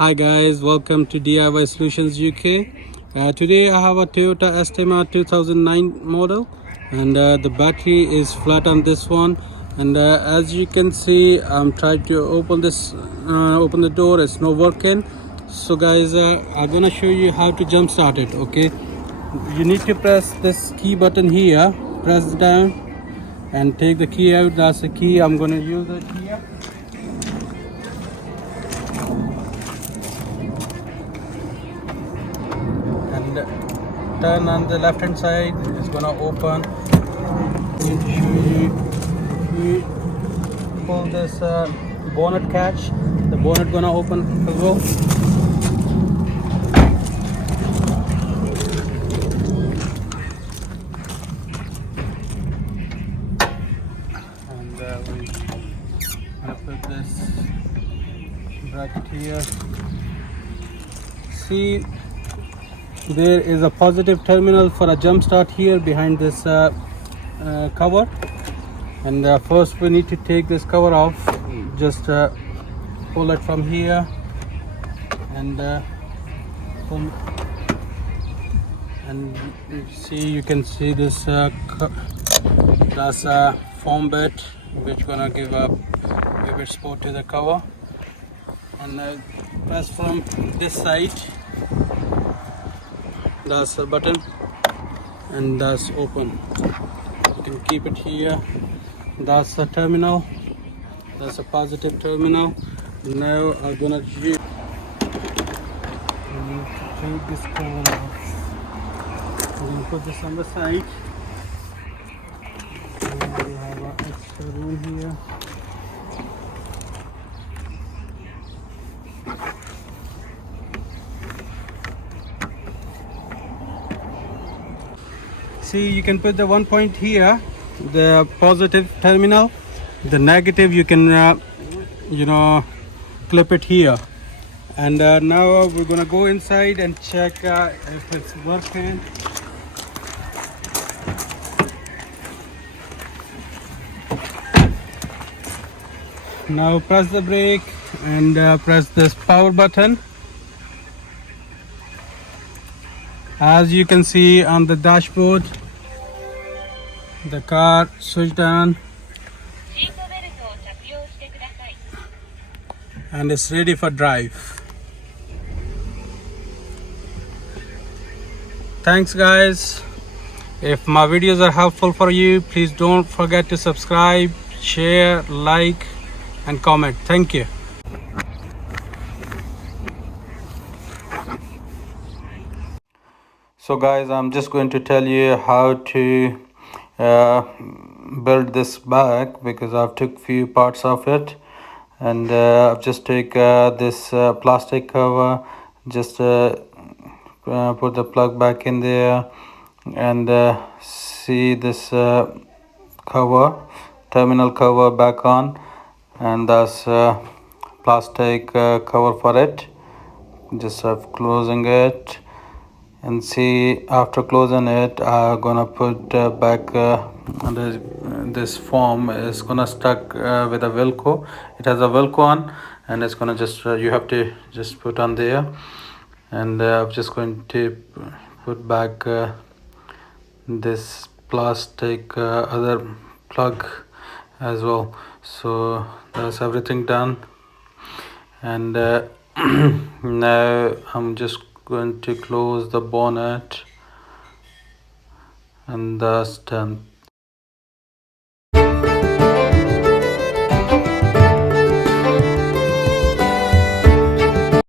Hi guys, welcome to DIY Solutions UK. Today I have a Toyota Estima 2009 model, and the battery is flat on this one. And as you can see, I'm trying to open the door. It's not working. So guys, I'm gonna show you how to jump start it. Okay, you need to press this key button here. Press down and take the key out. That's the key. I'm gonna use it here. And turn on the left hand side. It's gonna open. You pull this bonnet catch, the bonnet gonna open as well. And we gonna put this bracket here. See, there is a positive terminal for a jump start here behind this cover. And first we need to take this cover off. Just pull it from here and pull, and you can see this that's a foam bit which gonna give it support to the cover. And press from this side. That's the button and that's open. You can keep it here. That's the terminal. That's a positive terminal. Now I'm gonna take this cover off. I'm gonna put this on the side. And we have an extra room here. See, you can put the 1 point here, the positive terminal. The negative you can clip it here. And now we're gonna go inside and check if it's working. Now press the brake and press this power button. As you can see on the dashboard, the car switched on and it's ready for drive. Thanks guys. If my videos are helpful for you, please don't forget to subscribe, share, like and comment. Thank you. So guys, I'm just going to tell you how to build this bag, because I've took few parts of it. And I've just take this plastic cover, just put the plug back in there, and see this cover, terminal cover back on, and that's plastic cover for it. Just closing it, and see, after closing it, I'm gonna put back this foam is gonna stuck with a velcro. It has a velcro on, and it's gonna just you have to just put on there. And I'm just going to put back this plastic other plug as well. So that's everything done. And now I'm just going to close the bonnet, and that's done.